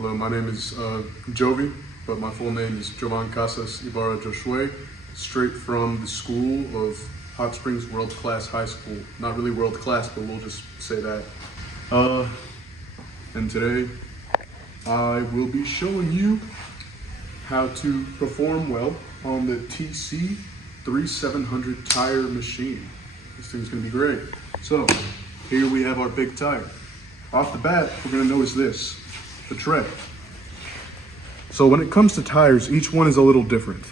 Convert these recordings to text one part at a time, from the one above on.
Hello, my name is Jovi, but my full name is Jovan Casas Ibarra Joshua, straight from the school of Hot Springs World Class High School. Not really world class, but we'll just say that. And today I will be showing you how to perform well on the TC-3700 tire machine. This thing's gonna be great. So here we have our big tire. Off the bat, we're gonna notice this, the tread. So when it comes to tires, each one is a little different.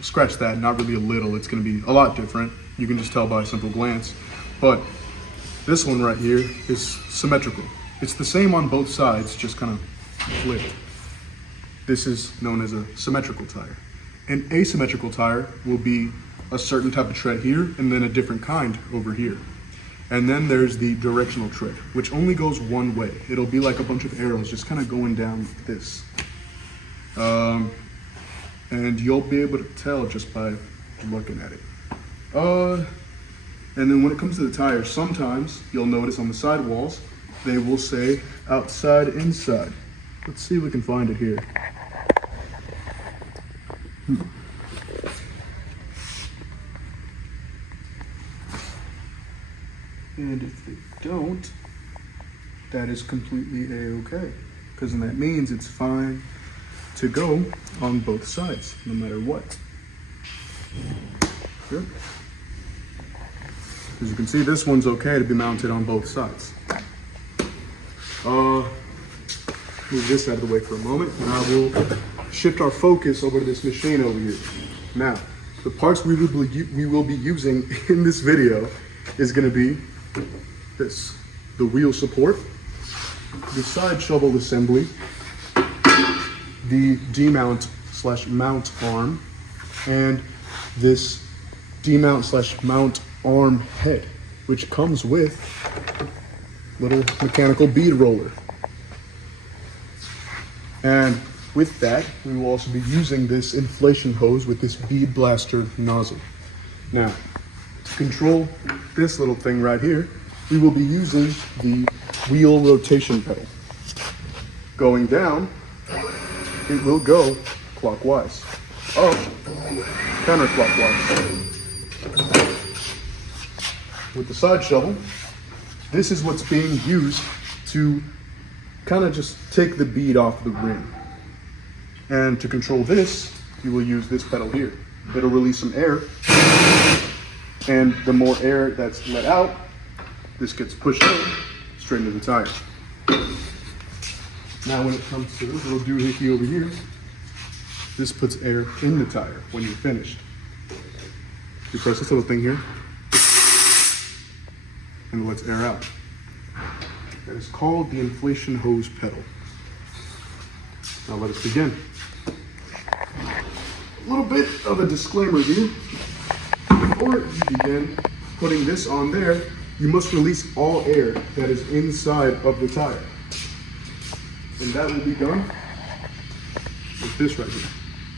Scratch that, not really a little, it's gonna be a lot different. You can just tell by a simple glance. But this one right here is symmetrical. It's the same on both sides, just kind of flipped. This is known as a symmetrical tire. An asymmetrical tire will be a certain type of tread here and then a different kind over here. And then there's the directional tread, which only goes one way. It'll be like a bunch of arrows just kind of going down like this. And you'll be able to tell just by looking at it. And then when it comes to the tires, sometimes you'll notice on the sidewalls, they will say outside, inside. Let's see if we can find it here. And if they don't, that is completely a-okay. Because then that means it's fine to go on both sides, no matter what. Good. As you can see, this one's okay to be mounted on both sides. Move this out of the way for a moment, and I will shift our focus over to this machine over here. Now, the parts we will be using in this video is going to be this, the wheel support, the side shovel assembly, the demount/mount arm, and this demount/mount arm head, which comes with little mechanical bead roller. And with that, we will also be using this inflation hose with this bead blaster nozzle. Now, to control this little thing right here, we will be using the wheel rotation pedal. Going down, it will go clockwise. Up, counterclockwise. With the side shovel, this is what's being used to kind of just take the bead off the rim. And to control this, you will use this pedal here. It'll release some air, and the more air that's let out, this gets pushed out straight into the tire. Now when it comes to this little doohickey over here, this puts air in the tire when you're finished. You press this little thing here, and it lets air out. That is called the inflation hose pedal. Now let us begin. A little bit of a disclaimer here. Before you begin putting this on there, you must release all air that is inside of the tire. And that will be done with this right here.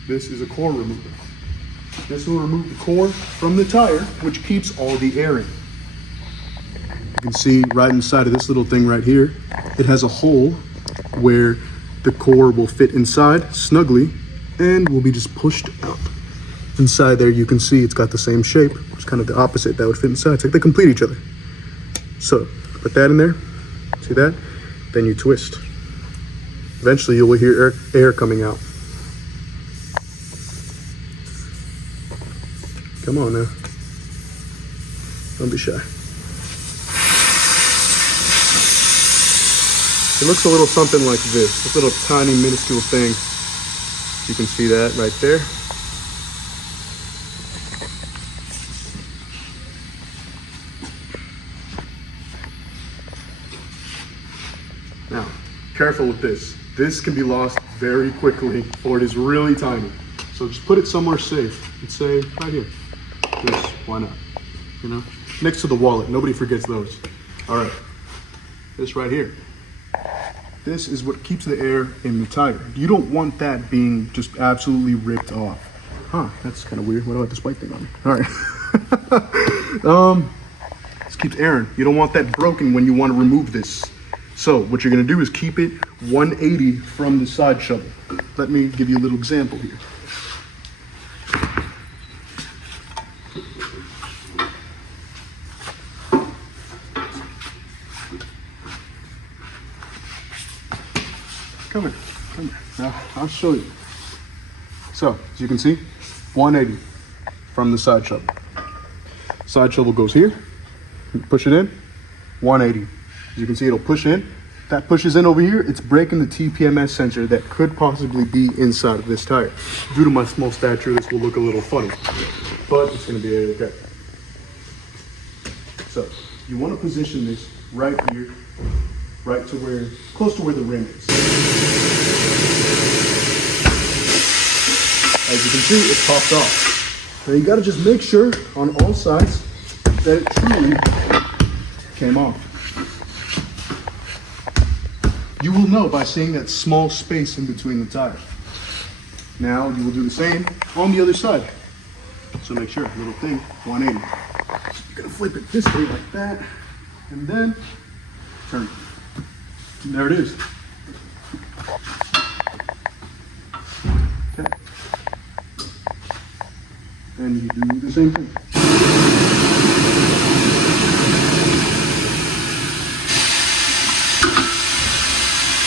This is a core remover. This will remove the core from the tire, which keeps all the air in. You can see right inside of this little thing right here, it has a hole where the core will fit inside snugly and will be just pushed out. Inside there, you can see it's got the same shape, which is kind of the opposite that would fit inside. It's like they complete each other. So put that in there, see that? Then you twist. Eventually you will hear air coming out. Come on now, don't be shy. It looks a little something like this little tiny minuscule thing. You can see that right there. Now, careful with this. This can be lost very quickly, or it is really tiny. So just put it somewhere safe. Let's say right here. This, why not? You know, next to the wallet. Nobody forgets those. All right, this right here. This is what keeps the air in the tire. You don't want that being just absolutely ripped off. Huh, that's kind of weird. What about this white thing on me? All right. This keeps air in. You don't want that broken when you want to remove this. So what you're gonna do is keep it 180 from the side shovel. Let me give you a little example here. Come here. Now, I'll show you. So, as you can see, 180 from the side shovel. Side shovel goes here, push it in, 180. As you can see, it'll push in. That pushes in over here, it's breaking the TPMS sensor that could possibly be inside of this tire. Due to my small stature, this will look a little funny, but it's gonna be okay. So, you wanna position this right here, right to where, close to where the rim is. As you can see, it popped off. Now you gotta just make sure on all sides that it truly came off. You will know by seeing that small space in between the tires. Now you will do the same on the other side. So make sure, little thing, 180. So you're gonna flip it this way like that, and then turn. And there it is. Okay. And you do the same thing.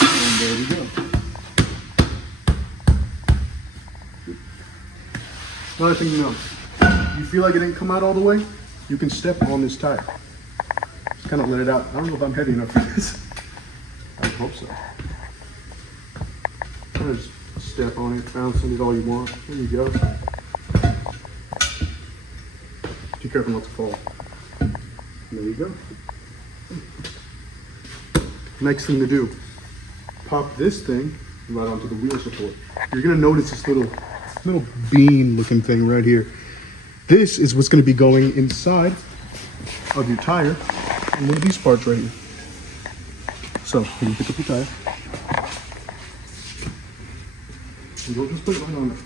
And there we go. Another thing to know, you feel like it didn't come out all the way, you can step on this tire. Just kind of let it out. I don't know if I'm heavy enough for this. I hope so. Just step on it, bounce on it all you want. There you go. Be careful not to fall. There you go. Next thing to do, pop this thing right onto the wheel support. You're gonna notice this little bean looking thing right here. This is what's gonna be going inside of your tire and one of these parts right here. So, you pick up your tire. And you'll just put it right on there.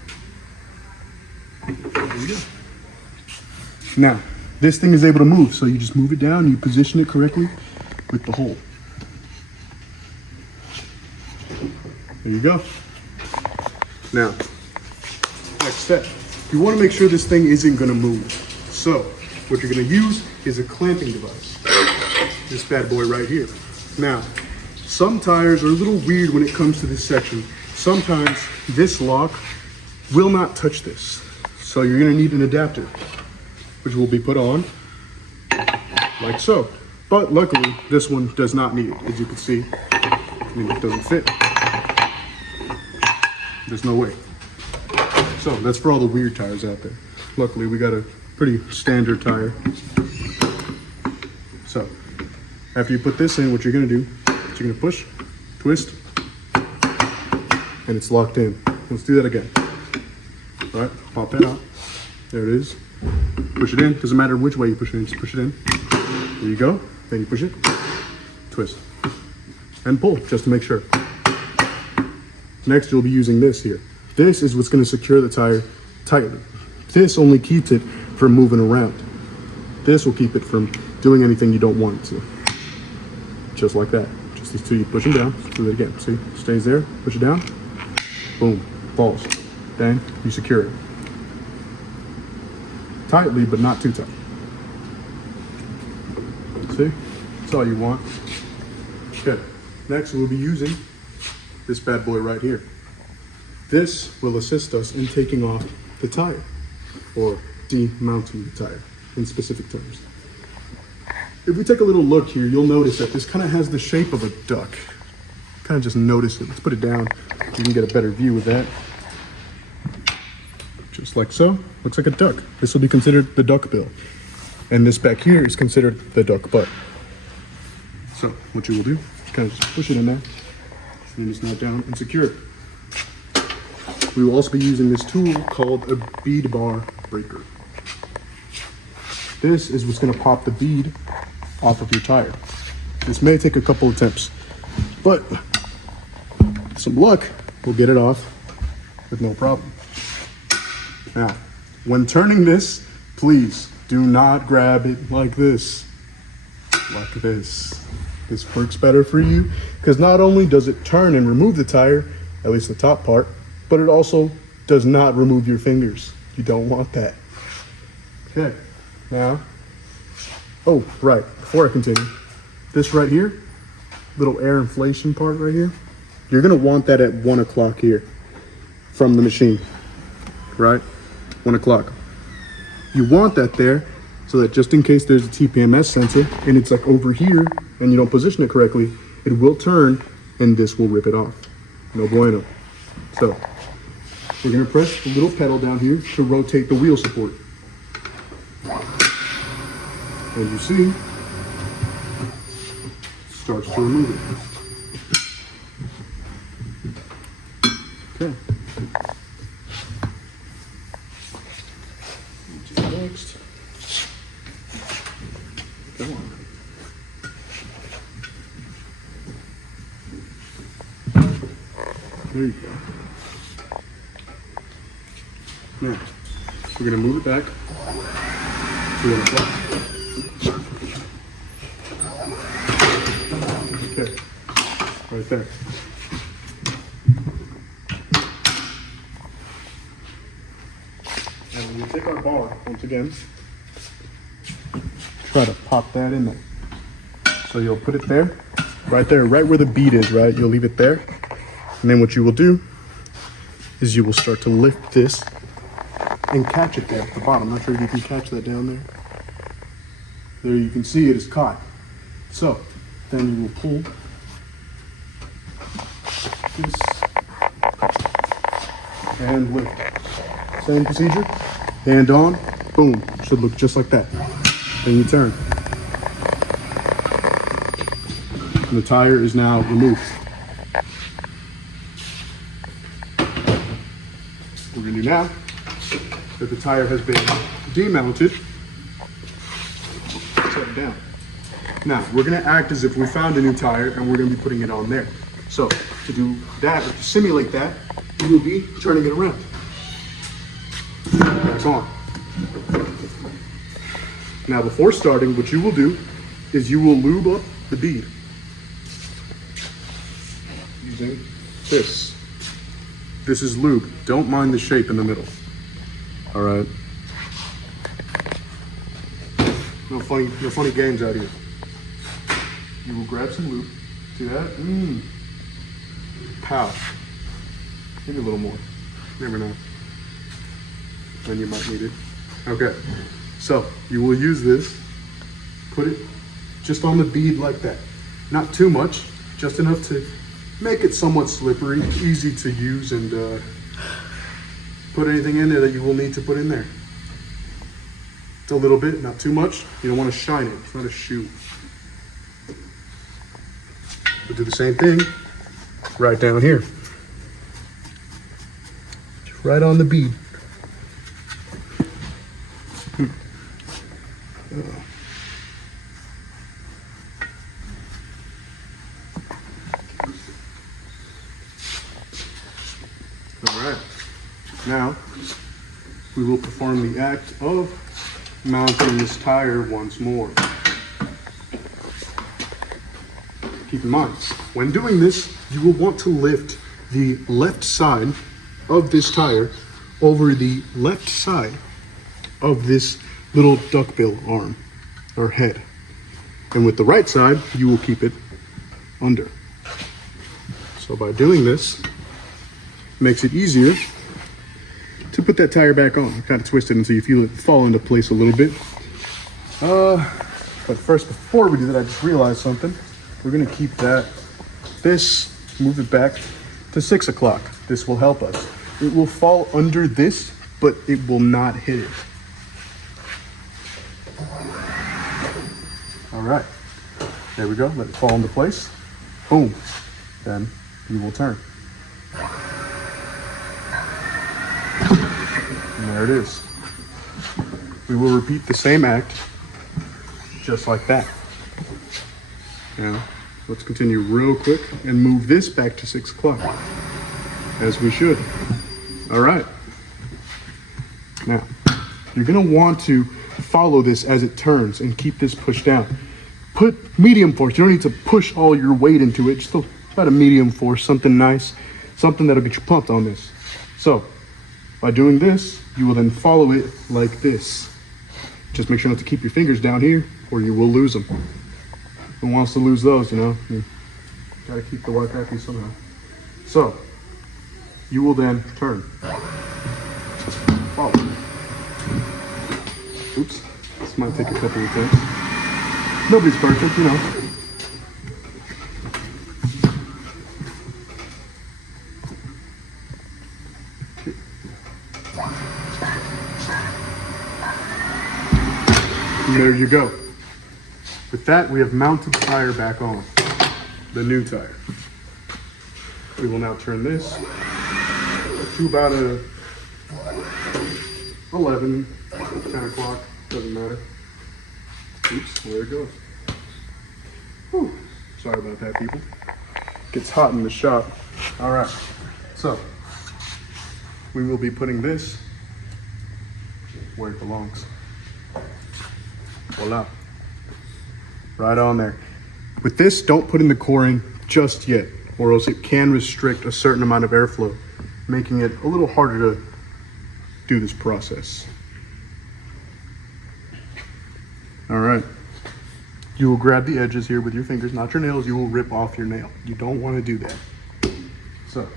There you go. Now, this thing is able to move, so you just move it down, you position it correctly with the hole. There you go. Now, next step. You want to make sure this thing isn't going to move. So, what you're going to use is a clamping device. This bad boy right here. Now, some tires are a little weird when it comes to this section. Sometimes this lock will not touch this. So you're going to need an adapter, which will be put on like so. But luckily, this one does not need it. As you can see, it doesn't fit. There's no way. So that's for all the weird tires out there. Luckily, we got a pretty standard tire. So after you put this in, what you're gonna do is you're gonna push, twist, and it's locked in. Let's do that again. All right, pop that out. There it is. Push it in. Doesn't matter which way you push it in, just push it in. There you go. Then you push it, twist, and pull just to make sure. Next, you'll be using this here. This is what's going to secure the tire tightly. This only keeps it from moving around. This will keep it from doing anything you don't want it to. Just like that. Just these two, you push them down. Do it again. See, stays there. Push it down. Boom. Falls. Then you secure it. Tightly, but not too tight. See? That's all you want. Okay. Next, we'll be using this bad boy right here. This will assist us in taking off the tire, or demounting the tire in specific terms. If we take a little look here, you'll notice that this kind of has the shape of a duck. Kind of just notice it. Let's put it down so you can get a better view of that. Just like so. Looks like a duck. This will be considered the duck bill. And this back here is considered the duck butt. So what you will do is kind of just push it in there. And it's not down and secure it. We will also be using this tool called a bead bar breaker. This is what's going to pop the bead off of your tire. This may take a couple attempts, but some luck, we'll get it off with no problem. Now, when turning this, please do not grab it like this. Like this. this works better for you because not only does it turn and remove the tire, at least the top part, but it also does not remove your fingers. You don't want that. Okay, now, oh, right, before I continue, this right here, little air inflation part right here, you're gonna want that at 1 o'clock here from the machine, right? 1 o'clock. You want that there so that just in case there's a TPMS sensor and it's like over here and you don't position it correctly, it will turn and this will rip it off. No bueno. So we're gonna press the little pedal down here to rotate the wheel support. And you see, it starts to remove it. Okay. Next. Come on. There you go. Now, we're going to move it back to 1 o'clock. Okay, right there. And we take our bar, once again, try to pop that in there. So you'll put it there, right where the bead is, right? You'll leave it there. And then what you will do is you will start to lift this and catch it there at the bottom. I'm not sure if you can catch that down there. There you can see it is caught. So then you will pull this and lift. Same procedure, hand on, boom, should look just like that. Then you turn. And the tire is now removed. What we're gonna do now, that the tire has been demounted, set it down. Now, we're gonna act as if we found a new tire and we're gonna be putting it on there. So, to do that, or to simulate that, we will be turning it around. Back on. Now, before starting, what you will do is you will lube up the bead using this. This is lube. Don't mind the shape in the middle. All right. No funny games out here. You will grab some lube. See that? Pow. Maybe a little more. Never know. Then you might need it. Okay. So you will use this. Put it just on the bead like that. Not too much. Just enough to make it somewhat slippery, easy to use, and put anything in there that you will need to put in there. It's a little bit, not too much. You don't want to shine it. It's not a shoe. We'll do the same thing right down here. Just right on the bead. All right, now we will perform the act of mounting this tire once more. Keep in mind, when doing this, you will want to lift the left side of this tire over the left side of this little duckbill arm or head. And with the right side, you will keep it under. So by doing this, it makes it easier to put that tire back on. Kind of twist it until you feel it fall into place a little bit. But first, before we do that, I just realized something. We're gonna keep this, move it back to 6 o'clock. This will help us. It will fall under this, but it will not hit it. All right, there we go. Let it fall into place. Boom, then you will turn. And there it is. We will repeat the same act, just like that. Now, let's continue real quick and move this back to 6 o'clock, as we should. All right. Now, you're gonna want to follow this as it turns and keep this pushed down. put medium force. You don't need to push all your weight into it. Just about a medium force, something nice, something that'll get you pumped on this. So by doing this, you will then follow it like this. Just make sure not to keep your fingers down here or you will lose them. Who wants to lose those, you know? You gotta keep the wife happy somehow. So you will then turn. Follow. Oops, this might take a couple of attempts. Nobody's perfect, you know. And there you go. With that, we have mounted the tire back on, the new tire. We will now turn this to about a 11, 10 o'clock, doesn't matter. Oops, there it goes. Whew. Sorry about that, people. Gets hot in the shop. All right, so we will be putting this where it belongs. Voila. Right on there. With this, don't put in the core in just yet, or else it can restrict a certain amount of airflow, making it a little harder to do this process. All right. You will grab the edges here with your fingers, not your nails. You will rip off your nail. You don't want to do that. So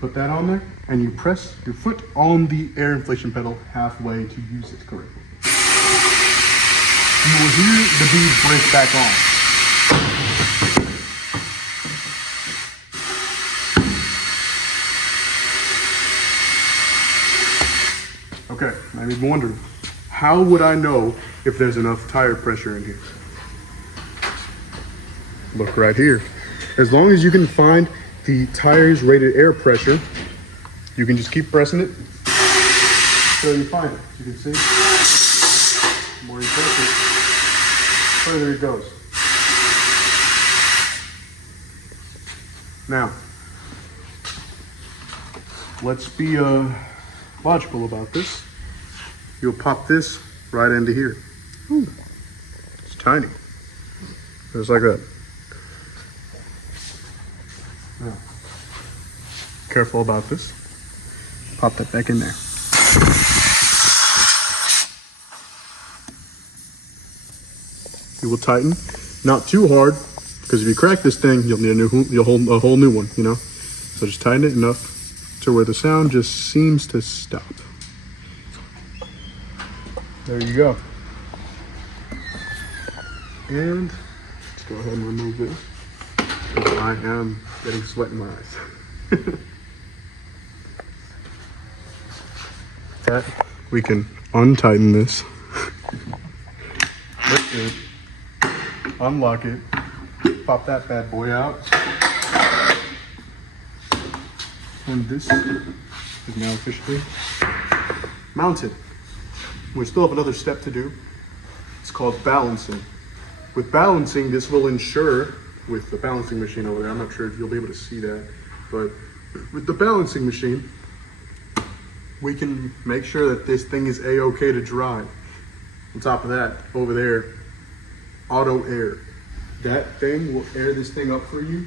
put that on there and you press your foot on the air inflation pedal halfway to use it correctly. You will hear the bead break back on. Okay, I may be wondering, how would I know if there's enough tire pressure in here? Look right here. As long as you can find the tire's rated air pressure, you can just keep pressing it until you find it. You can see, the more you press it, further it goes. Now, let's be logical about this. You'll pop this right into here. Ooh, it's tiny. Just like that. Now, careful about this. Pop that back in there. You will tighten, not too hard, because if you crack this thing, you'll need a whole new one, you know? So just tighten it enough to where the sound just seems to stop. There you go. And let's go ahead and remove this, because I am getting sweat in my eyes. That we can untighten this, lift it, unlock it, pop that bad boy out, and this is now officially mounted. We still have another step to do. It's called balancing. With balancing, this will ensure, with the balancing machine over there, I'm not sure if you'll be able to see that, but with the balancing machine, we can make sure that this thing is A-okay to drive. On top of that, over there, auto air. That thing will air this thing up for you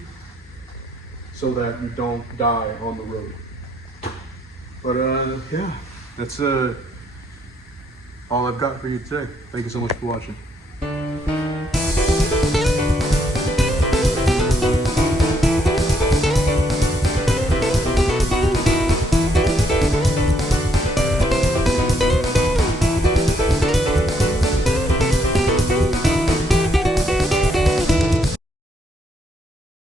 so that you don't die on the road. But yeah, that's all I've got for you today. Thank you so much for watching.